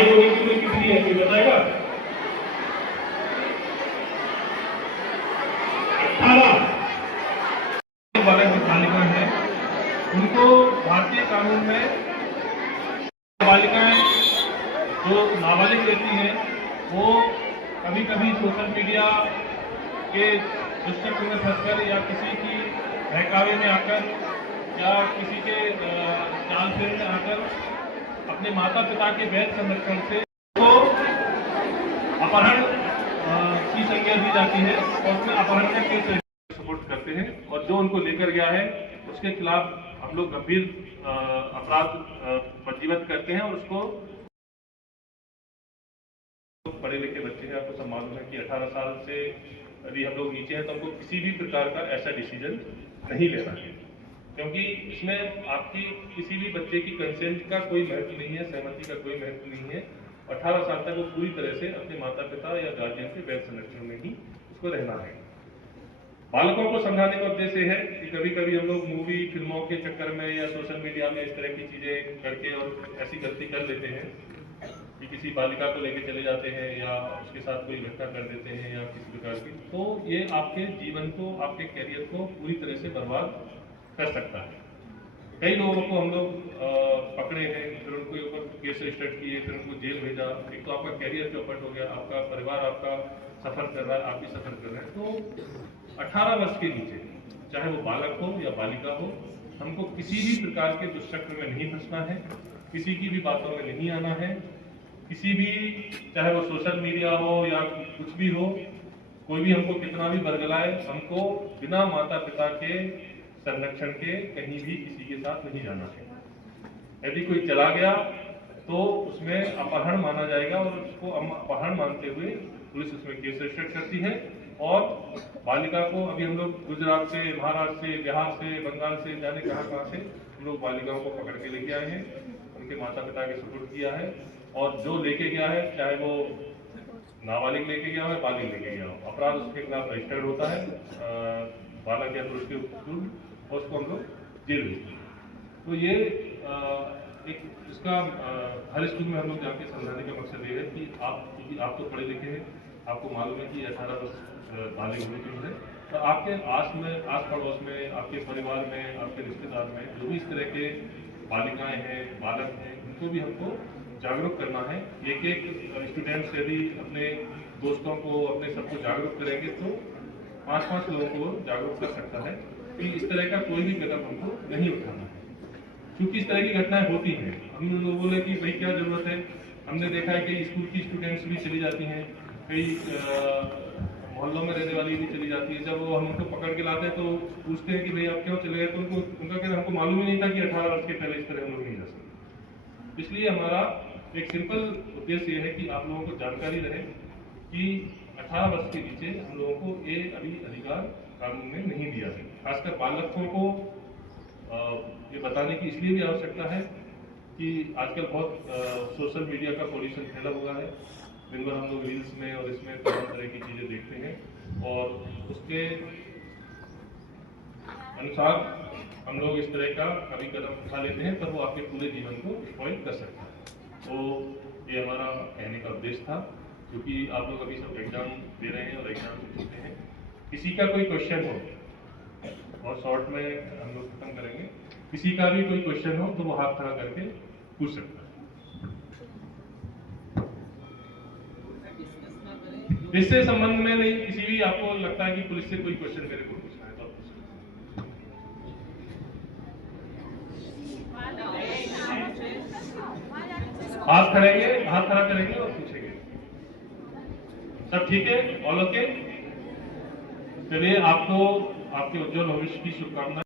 बताएगा 18 बालिका है, उनको भारतीय कानून में बालिकाएं जो नाबालिग रहती हैं वो कभी कभी सोशल मीडिया के दुष्चक्र में फंसकर या किसी की बहकावे में आकर या किसी के जाल फेर में आकर अपने माता पिता के वैध संरक्षण से तो अपहरण की संज्ञा दी जाती है और उसमें अपहरण का केस सपोर्ट करते हैं और जो उनको लेकर गया है उसके खिलाफ हम लोग गंभीर अपराध पंजीबद्ध करते हैं और उसको पढ़े लिखे बच्चे हैं, आपको सब मालूम है कि 18 साल से यदि हम लोग नीचे हैं तो हमको किसी भी प्रकार का ऐसा डिसीजन नहीं लेना है, क्योंकि इसमें आपकी किसी भी बच्चे की कंसेंट का कोई महत्व नहीं है, सहमति का कोई महत्व नहीं है। 18 साल तक वो पूरी तरह से अपने माता पिता या गार्जियन के वैध संरक्षण में ही उसको रहना है। बालकों को समझाने का उद्देश्य है कि कभी कभी हम लोग मूवी फिल्मों के चक्कर में या सोशल मीडिया में इस तरह की चीजें करके और ऐसी गलती कर लेते हैं कि किसी बालिका को लेकर चले जाते हैं या उसके साथ कोई घटना कर देते हैं या किसी प्रकार की, तो ये आपके जीवन को, आपके कैरियर को पूरी तरह से बर्बाद कर सकता है। कई लोगों को हम लोग पकड़े हैं, फिर उनके ऊपर केस रजिस्टर किए, फिर उनको जेल भेजा। एक तो आपका कैरियर चौपट हो गया, आपका परिवार आपका सफर कर रहा है, आप भी सफर कर रहे हैं। तो 18 वर्ष के नीचे चाहे वो बालक हो या बालिका हो, हमको किसी भी प्रकार के दुष्चक्र में नहीं फंसना है, किसी की भी बातों में नहीं आना है, किसी भी चाहे वो सोशल मीडिया हो या कुछ भी हो, कोई भी हमको कितना भी बरगलाए, हमको बिना माता पिता के संरक्षण के कहीं भी किसी के साथ नहीं जाना है। यदि कोई चला गया तो उसमें अपहरण माना जाएगा और उसको अपहरण मानते हुए पुलिस उसमें केस रजिस्टर करती है। और बालिका को अभी हम लोग गुजरात से, महाराष्ट्र से, बिहार से, बंगाल से, जाने कहां से हम लोग बालिकाओं को पकड़ के लेके आए हैं, उनके माता पिता के सुपुर्द किया है। और जो लेके गया है, चाहे वो नाबालिग लेके गया हो या बालिग लेके गया हो, अपराध उसके खिलाफ रजिस्टर्ड होता है, बालक या पुरुष के विरुद्ध, और उसको हम लोग जेल भेजते हैं। तो ये एक इसका हर स्कूल में हम लोग जाके समझाने का मकसद ये है कि क्योंकि आप तो पढ़े लिखे हैं, आपको मालूम है कि 18 वर्ष बालिग होने की है, तो आपके आस पड़ोस में, आपके परिवार में, आपके रिश्तेदार में जो भी इस तरह के बालिकाएं हैं, बालक हैं, उनको भी हमको जागरूक करना है। एक स्टूडेंट्स यदि अपने दोस्तों को, अपने सबको जागरूक करेंगे तो 5-5 लोगों को जागरूक कर सकता है कि इस तरह का कोई भी कदम हमको नहीं उठाना है, क्योंकि इस तरह की घटनाएं होती हैं। हम लोग बोले कि भाई क्या जरूरत है, हमने देखा है कि स्कूल की स्टूडेंट्स भी चली जाती हैं, कई मोहल्लों में रहने वाली भी चली जाती है। जब वो हम उनको पकड़ के लाते हैं तो पूछते हैं कि भाई आप क्यों चले गए, तो उनका कहना हमको मालूम ही नहीं था कि 18 वर्ष के पहले इस तरह हम लोग नहीं जा सकते। इसलिए हमारा एक सिंपल उद्देश्य यह है कि आप लोगों को जानकारी रहे कि 18 वर्ष के नीचे हम लोगों को ये अभी अधिकार कानून में नहीं दिया है। खासकर बालकों को ये बताने की इसलिए भी आवश्यकता है कि आजकल बहुत सोशल मीडिया का पॉल्यूशन फैला हुआ है। दिन भर हम लोग रील्स में और इसमें तमाम तरह की चीजें देखते हैं और उसके अनुसार हम लोग इस तरह का कभी कदम उठा लेते हैं, पर वो आपके पूरे जीवन को स्पॉइल कर सकता है। तो ये हमारा कहने का उद्देश्य था, क्योंकि आप लोग अभी सब एग्जाम दे रहे हैं और एग्जाम से छूटे हैं। किसी का कोई क्वेश्चन हो, और शॉर्ट में हम लोग खत्म करेंगे, किसी का भी कोई क्वेश्चन हो तो वो हाथ खड़ा करके पूछ सकता है। इससे संबंध में नहीं, किसी भी आपको लगता है कि पुलिस से कोई क्वेश्चन मेरे को पूछना है तो आप हाथ खड़ा करेंगे और पूछेंगे। सब ठीक है? All okay? चलिए, आपको आपके उज्जवल भविष्य की शुभकामनाएं।